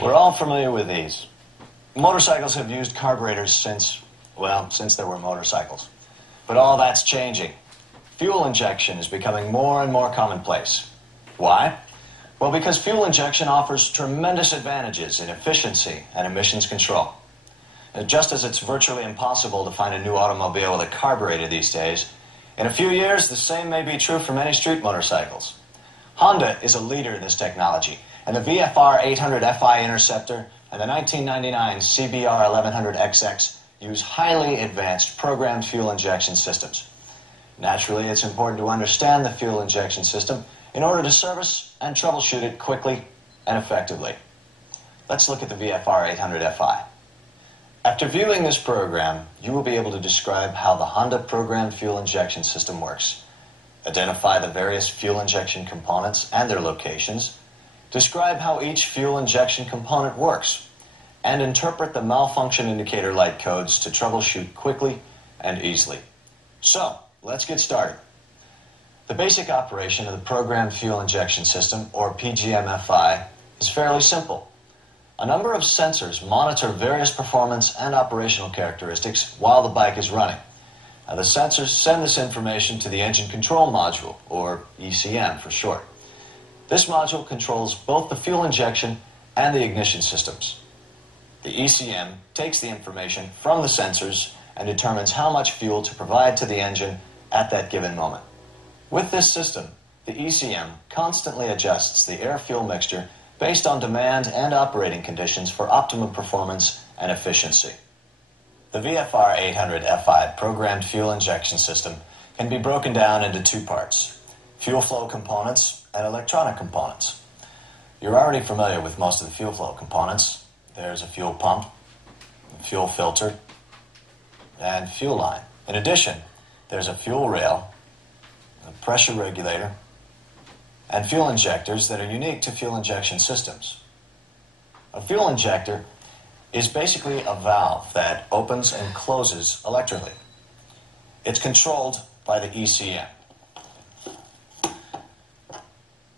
We're all familiar with these. Motorcycles have used carburetors since there were motorcycles. But all that's changing. Fuel injection is becoming more and more commonplace. Why? Well, because fuel injection offers tremendous advantages in efficiency and emissions control. And just as it's virtually impossible to find a new automobile with a carburetor these days, in a few years, the same may be true for many street motorcycles. Honda is a leader in this technology, and the VFR 800 Fi Interceptor and the 1999 CBR 1100XX use highly advanced programmed fuel injection systems. Naturally, it's important to understand the fuel injection system in order to service and troubleshoot it quickly and effectively. Let's look at the VFR 800 Fi. After viewing this program, you will be able to describe how the Honda programmed fuel injection system works, identify the various fuel injection components and their locations, describe how each fuel injection component works, and interpret the malfunction indicator light codes to troubleshoot quickly and easily. So, let's get started. The basic operation of the Programmed Fuel Injection System, or PGM-FI, is fairly simple. A number of sensors monitor various performance and operational characteristics while the bike is running. Now, the sensors send this information to the Engine Control Module, or ECM for short. This module controls both the fuel injection and the ignition systems. The ECM takes the information from the sensors and determines how much fuel to provide to the engine at that given moment. With this system, the ECM constantly adjusts the air-fuel mixture based on demand and operating conditions for optimum performance and efficiency. The VFR 800 Fi programmed fuel injection system can be broken down into two parts: fuel flow components and electronic components. You're already familiar with most of the fuel flow components. There's a fuel pump, a fuel filter, and fuel line. In addition, there's a fuel rail, a pressure regulator, and fuel injectors that are unique to fuel injection systems. A fuel injector is basically a valve that opens and closes electrically. It's controlled by the ECM.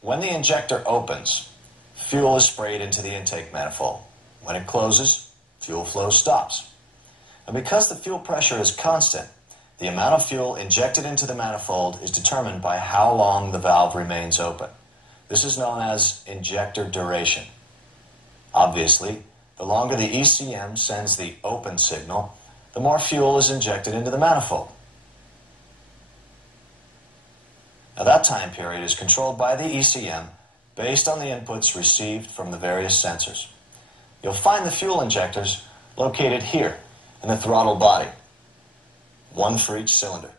When the injector opens, fuel is sprayed into the intake manifold. When it closes, fuel flow stops. And because the fuel pressure is constant, the amount of fuel injected into the manifold is determined by how long the valve remains open. This is known as injector duration. Obviously, the longer the ECM sends the open signal, the more fuel is injected into the manifold. Now, that time period is controlled by the ECM based on the inputs received from the various sensors. You'll find the fuel injectors located here in the throttle body, one for each cylinder.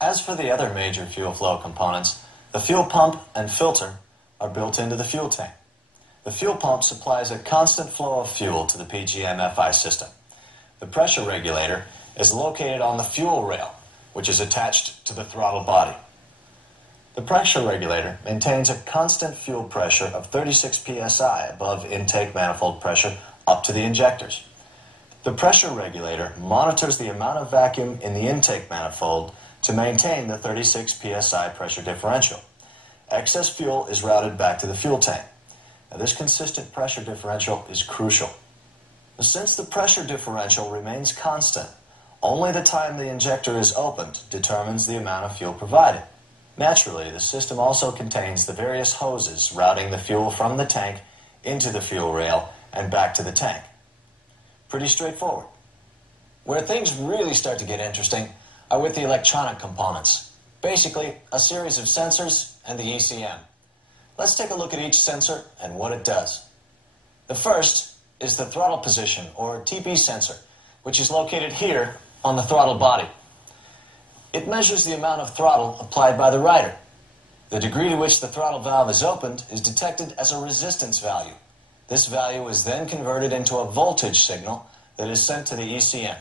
As for the other major fuel flow components, the fuel pump and filter are built into the fuel tank. The fuel pump supplies a constant flow of fuel to the PGM-FI system. The pressure regulator is located on the fuel rail, which is attached to the throttle body. The pressure regulator maintains a constant fuel pressure of 36 psi above intake manifold pressure up to the injectors. The pressure regulator monitors the amount of vacuum in the intake manifold to maintain the 36 psi pressure differential. Excess fuel is routed back to the fuel tank. Now, this consistent pressure differential is crucial. Since the pressure differential remains constant, only the time the injector is opened determines the amount of fuel provided. Naturally, the system also contains the various hoses routing the fuel from the tank into the fuel rail and back to the tank. Pretty straightforward. Where things really start to get interesting are with the electronic components. Basically, a series of sensors and the ECM. Let's take a look at each sensor and what it does. The first is the throttle position, or TP sensor, which is located here on the throttle body. It measures the amount of throttle applied by the rider. The degree to which the throttle valve is opened is detected as a resistance value. This value is then converted into a voltage signal that is sent to the ECM.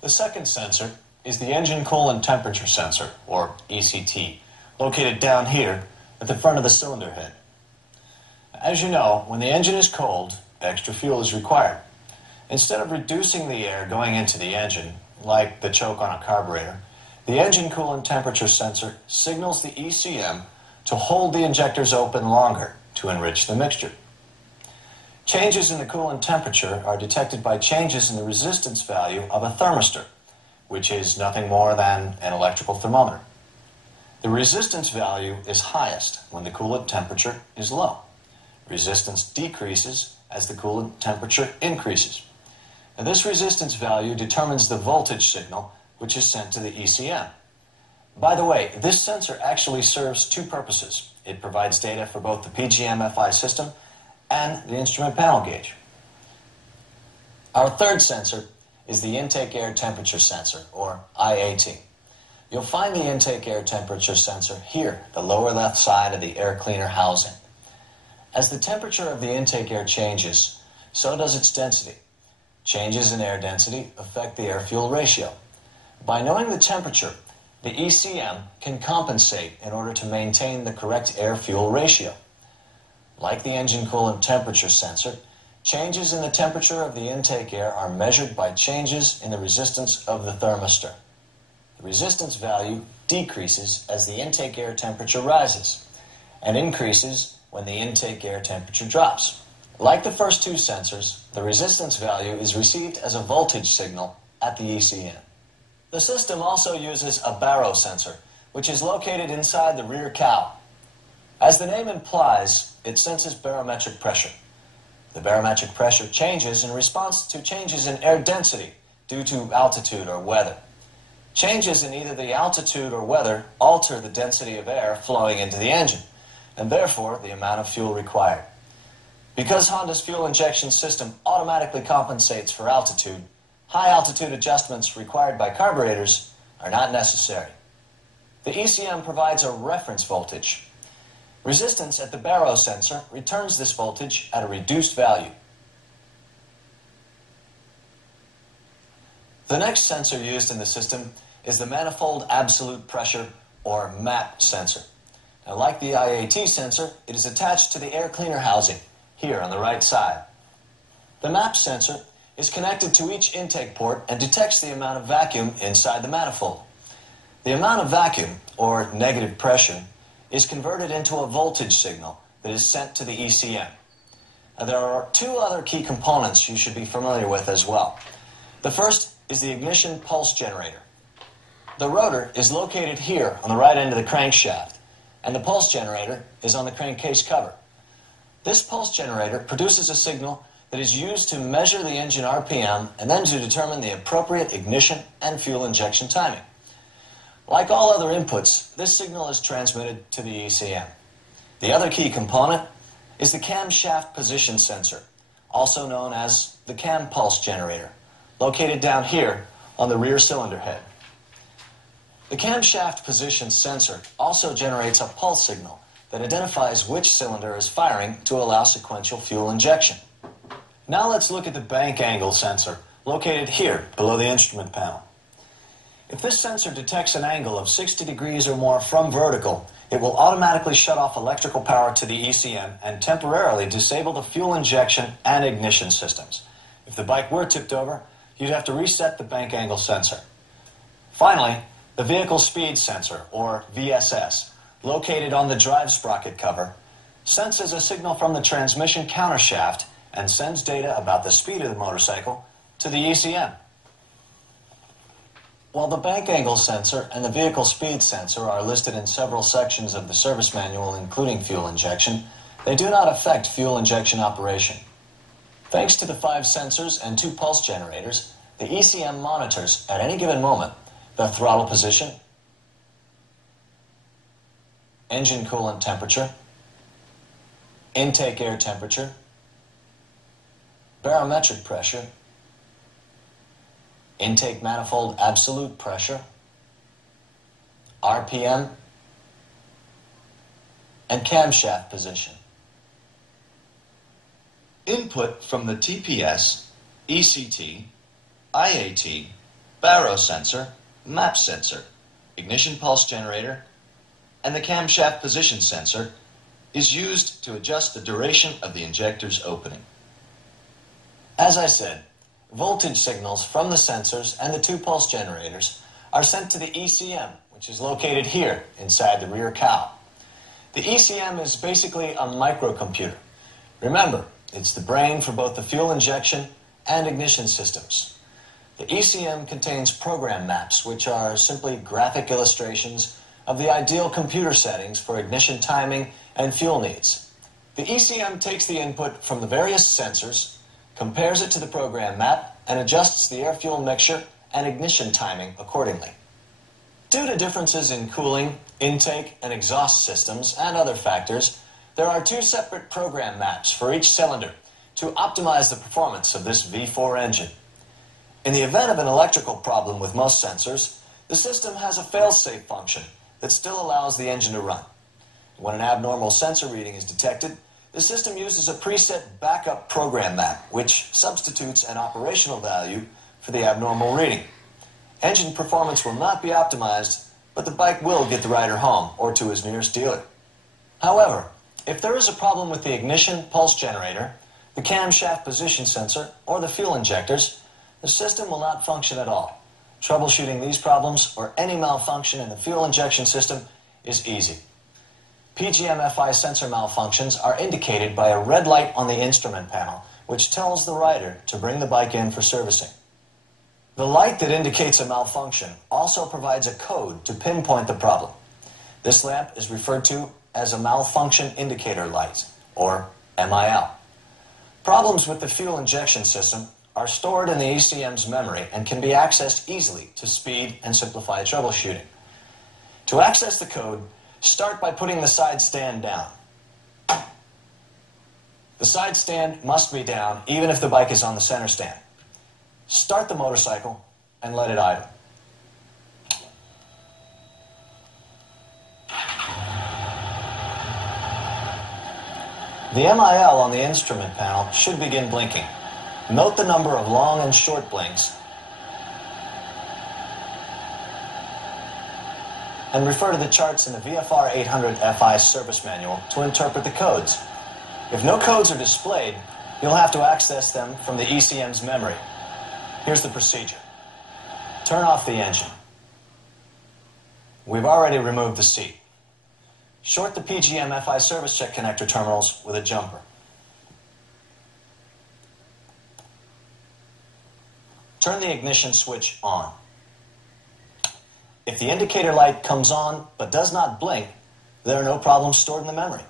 The second sensor is the engine coolant temperature sensor, or ECT, located down here at the front of the cylinder head. As you know, when the engine is cold, extra fuel is required. Instead of reducing the air going into the engine, like the choke on a carburetor, the engine coolant temperature sensor signals the ECM to hold the injectors open longer to enrich the mixture. Changes in the coolant temperature are detected by changes in the resistance value of a thermistor, which is nothing more than an electrical thermometer. The resistance value is highest when the coolant temperature is low. Resistance decreases as the coolant temperature increases. Now, this resistance value determines the voltage signal which is sent to the ECM. By the way, this sensor actually serves two purposes. It provides data for both the PGM-FI system and the instrument panel gauge. Our third sensor is the intake air temperature sensor, or IAT. You'll find the intake air temperature sensor here, the lower left side of the air cleaner housing. As the temperature of the intake air changes, so does its density. Changes in air density affect the air-fuel ratio. By knowing the temperature, the ECM can compensate in order to maintain the correct air-fuel ratio. Like the engine coolant temperature sensor, changes in the temperature of the intake air are measured by changes in the resistance of the thermistor. The resistance value decreases as the intake air temperature rises and increases when the intake air temperature drops. Like the first two sensors, the resistance value is received as a voltage signal at the ECM. The system also uses a baro sensor, which is located inside the rear cowl. As the name implies, it senses barometric pressure. The barometric pressure changes in response to changes in air density due to altitude or weather. Changes in either the altitude or weather alter the density of air flowing into the engine, and therefore the amount of fuel required. Because Honda's fuel injection system automatically compensates for altitude, high altitude adjustments required by carburetors are not necessary. The ECM provides a reference voltage. Resistance at the baro sensor returns this voltage at a reduced value. The next sensor used in the system is the manifold absolute pressure, or MAP sensor. Now, like the IAT sensor, it is attached to the air cleaner housing, here on the right side. The MAP sensor is connected to each intake port and detects the amount of vacuum inside the manifold. The amount of vacuum, or negative pressure, is converted into a voltage signal that is sent to the ECM. Now, there are two other key components you should be familiar with as well. The first is the ignition pulse generator. The rotor is located here on the right end of the crankshaft, and the pulse generator is on the crankcase cover. This pulse generator produces a signal that is used to measure the engine RPM and then to determine the appropriate ignition and fuel injection timing. Like all other inputs, this signal is transmitted to the ECM. The other key component is the camshaft position sensor, also known as the cam pulse generator, located down here on the rear cylinder head. The camshaft position sensor also generates a pulse signal that identifies which cylinder is firing to allow sequential fuel injection. Now let's look at the bank angle sensor, located here below the instrument panel. If this sensor detects an angle of 60 degrees or more from vertical, it will automatically shut off electrical power to the ECM and temporarily disable the fuel injection and ignition systems. If the bike were tipped over, you'd have to reset the bank angle sensor. Finally, the vehicle speed sensor, or VSS, located on the drive sprocket cover, senses a signal from the transmission countershaft and sends data about the speed of the motorcycle to the ECM. While the bank angle sensor and the vehicle speed sensor are listed in several sections of the service manual, including fuel injection, they do not affect fuel injection operation. Thanks to the 5 sensors and 2 pulse generators, the ECM monitors at any given moment the throttle position, engine coolant temperature, intake air temperature, barometric pressure, intake manifold absolute pressure, RPM, and camshaft position. Input from the TPS, ECT, IAT, baro sensor, MAP sensor, ignition pulse generator, and the camshaft position sensor is used to adjust the duration of the injector's opening. As I said, voltage signals from the sensors and the 2 pulse generators are sent to the ECM, which is located here inside the rear cowl. The ECM is basically a microcomputer. Remember, it's the brain for both the fuel injection and ignition systems. The ECM contains program maps, which are simply graphic illustrations of the ideal computer settings for ignition timing and fuel needs. The ECM takes the input from the various sensors, compares it to the program map, and adjusts the air-fuel mixture and ignition timing accordingly. Due to differences in cooling, intake, and exhaust systems, and other factors, there are two separate program maps for each cylinder to optimize the performance of this V4 engine. In the event of an electrical problem with most sensors, the system has a fail-safe function that still allows the engine to run. When an abnormal sensor reading is detected, the system uses a preset backup program map, which substitutes an operational value for the abnormal reading. Engine performance will not be optimized, but the bike will get the rider home or to his nearest dealer. However, if there is a problem with the ignition pulse generator, the camshaft position sensor, or the fuel injectors, the system will not function at all. Troubleshooting these problems or any malfunction in the fuel injection system is easy. PGM-FI sensor malfunctions are indicated by a red light on the instrument panel, which tells the rider to bring the bike in for servicing. The light that indicates a malfunction also provides a code to pinpoint the problem. This lamp is referred to as a malfunction indicator light, or MIL. Problems with the fuel injection system are stored in the ECM's memory and can be accessed easily to speed and simplify troubleshooting. To access the code, start by putting the side stand down. The side stand must be down even if the bike is on the center stand. Start the motorcycle and let it idle. The MIL on the instrument panel should begin blinking. Note the number of long and short blinks and refer to the charts in the VFR 800 FI service manual to interpret the codes. If no codes are displayed, you'll have to access them from the ECM's memory. Here's the procedure. Turn off the engine. We've already removed the seat. Short the PGM-FI service check connector terminals with a jumper. Turn the ignition switch on. If the indicator light comes on but does not blink, there are no problems stored in the memory.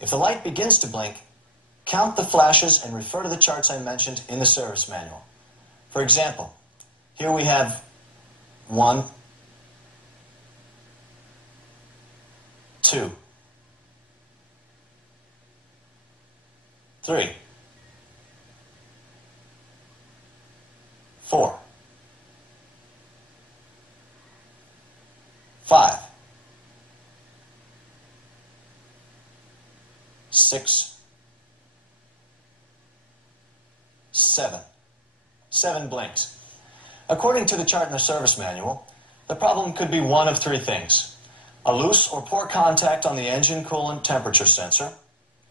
If the light begins to blink, count the flashes and refer to the charts I mentioned in the service manual. For example, here we have 1, 2, 3, 4, 5, 6, 7. 7 blinks. According to the chart in the service manual, the problem could be one of three things: a loose or poor contact on the engine coolant temperature sensor,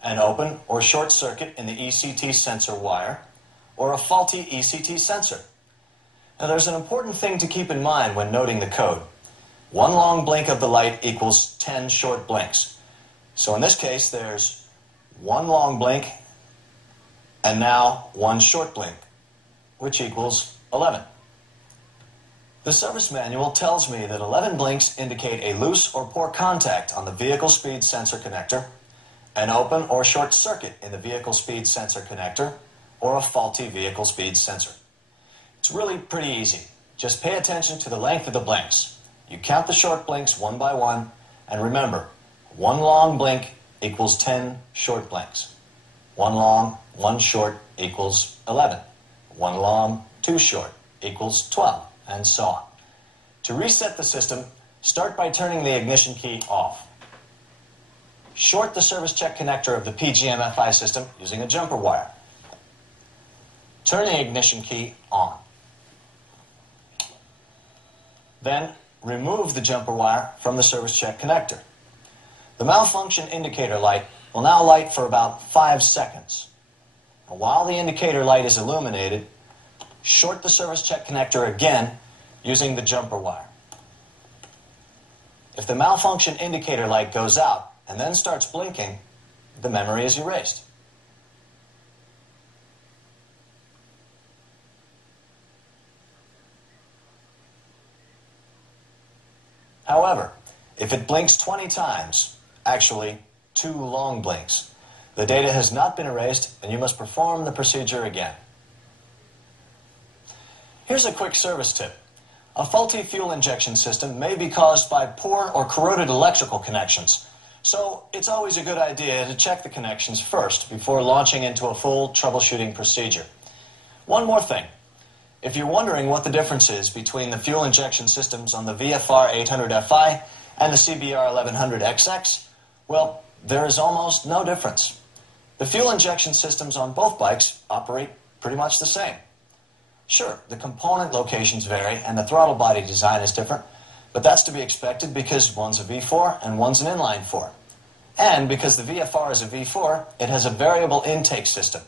an open or short circuit in the ECT sensor wire, or a faulty ECT sensor. Now there's an important thing to keep in mind when noting the code. One long blink of the light equals 10 short blinks. So in this case, there's one long blink and now one short blink, which equals 11. The service manual tells me that 11 blinks indicate a loose or poor contact on the vehicle speed sensor connector, an open or short circuit in the vehicle speed sensor connector, or a faulty vehicle speed sensor. It's really pretty easy. Just pay attention to the length of the blinks. You count the short blinks one by one, and remember, one long blink equals 10 short blinks. One long, one short equals 11. One long, two short equals 12, and so on. To reset the system, start by turning the ignition key off. Short the service check connector of the PGM-FI system using a jumper wire. Turn the ignition key on. Then, remove the jumper wire from the service check connector. The malfunction indicator light will now light for about 5 seconds. And while the indicator light is illuminated, short the service check connector again using the jumper wire. If the malfunction indicator light goes out, and then starts blinking, the memory is erased. However, if it blinks 20 times, actually 2 long blinks, the data has not been erased and you must perform the procedure again. Here's a quick service tip. A faulty fuel injection system may be caused by poor or corroded electrical connections, so it's always a good idea to check the connections first before launching into a full troubleshooting procedure. One more thing. If you're wondering what the difference is between the fuel injection systems on the VFR 800FI and the CBR 1100XX, well, there is almost no difference. The fuel injection systems on both bikes operate pretty much the same. Sure, the component locations vary and the throttle body design is different, but that's to be expected because one's a V4 and one's an inline 4. And because the VFR is a V4, it has a variable intake system.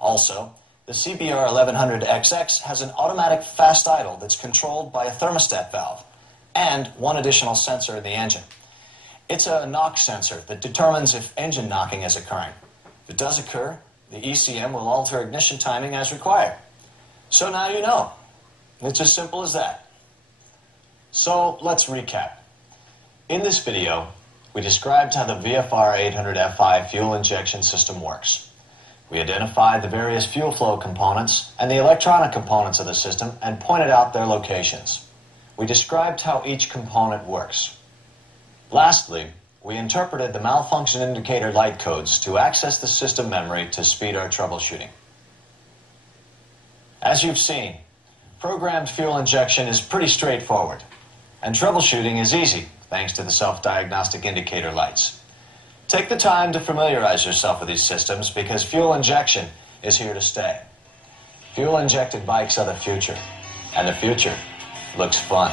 Also, the CBR 1100XX has an automatic fast idle that's controlled by a thermostat valve and one additional sensor in the engine. It's a knock sensor that determines if engine knocking is occurring. If it does occur, the ECM will alter ignition timing as required. So now you know. It's as simple as that. So let's recap. In this video, we described how the VFR 800FI fuel injection system works. We identified the various fuel flow components and the electronic components of the system and pointed out their locations. We described how each component works. Lastly, we interpreted the malfunction indicator light codes to access the system memory to speed our troubleshooting. As you've seen, programmed fuel injection is pretty straightforward, and troubleshooting is easy thanks to the self-diagnostic indicator lights. Take the time to familiarize yourself with these systems because fuel injection is here to stay. Fuel-injected bikes are the future, and the future looks fun.